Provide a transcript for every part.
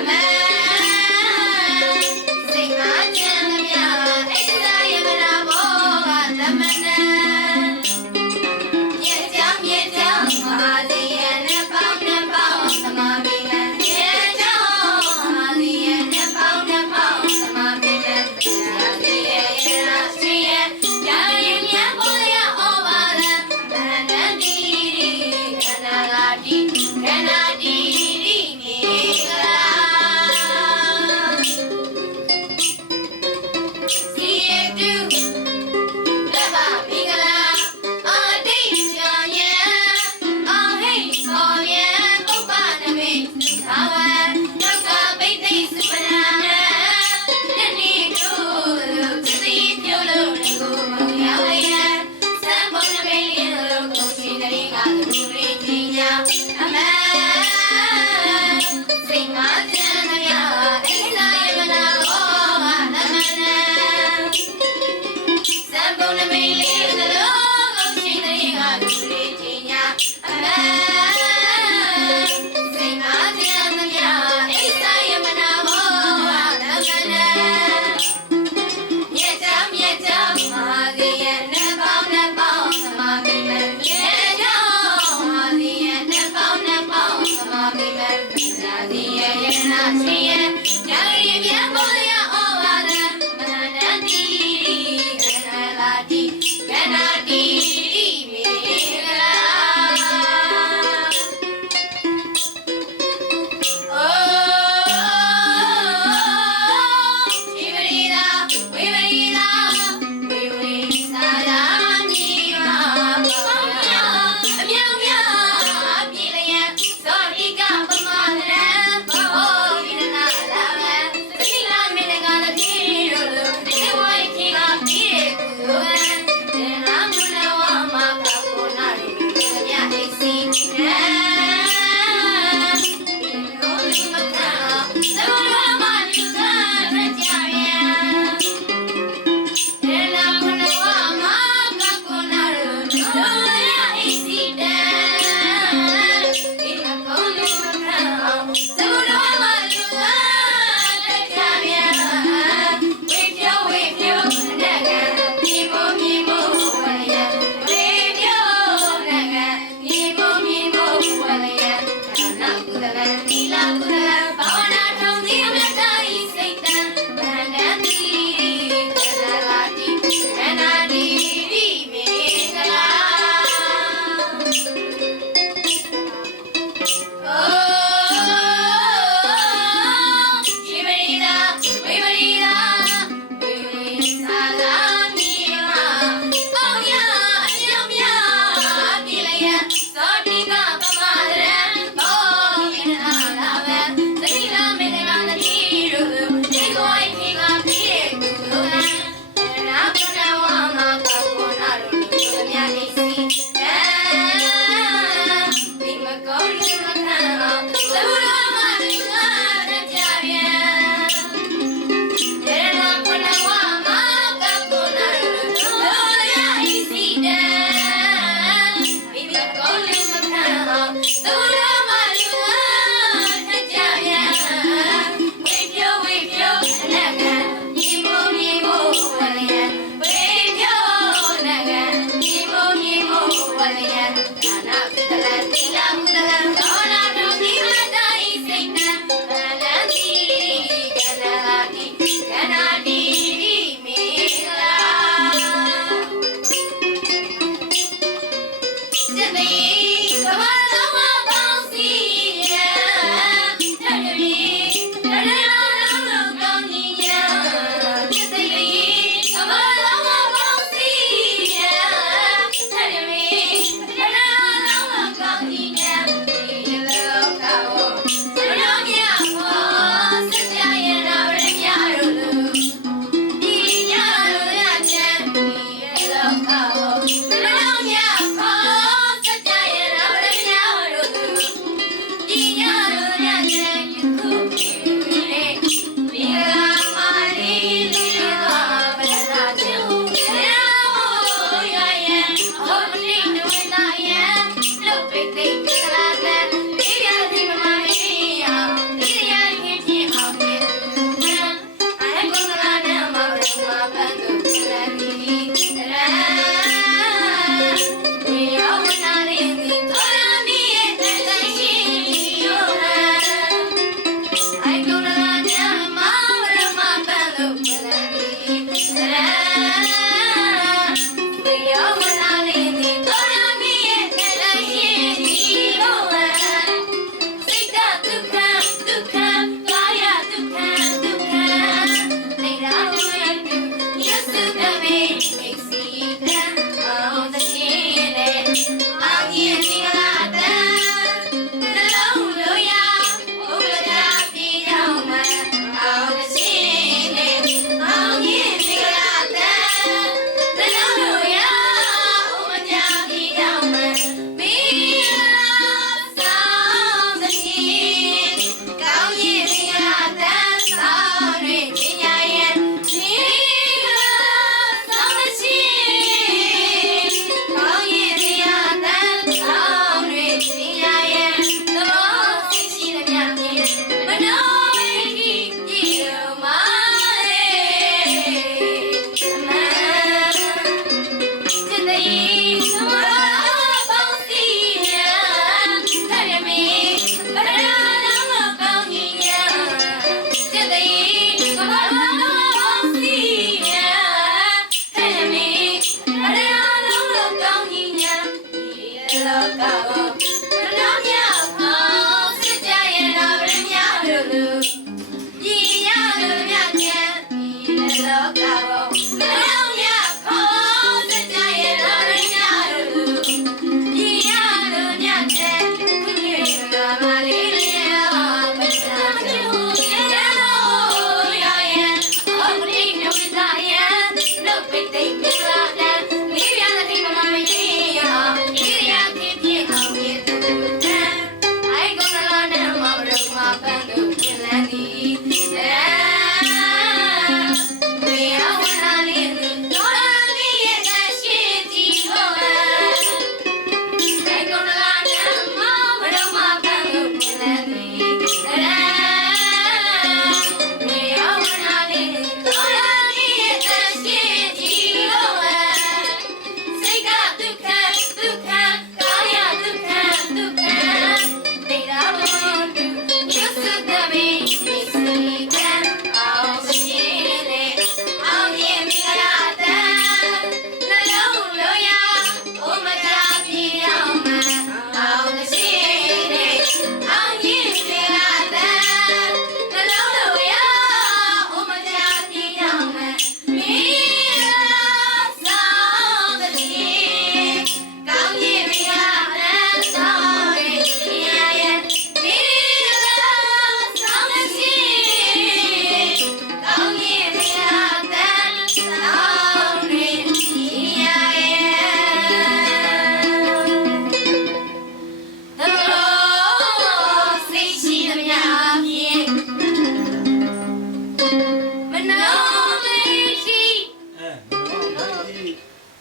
Amen.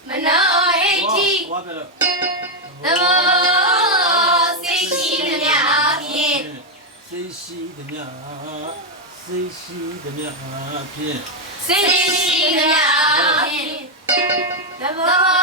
မနောဟိတ်တိဟောပြောလို့နမောစိတ်ရှိသမျှအပြင်စိတ်ရှိသမျှစိတ်ရှိသမျှအပြင်စိတ်ရှိသမျှအပြင်နမော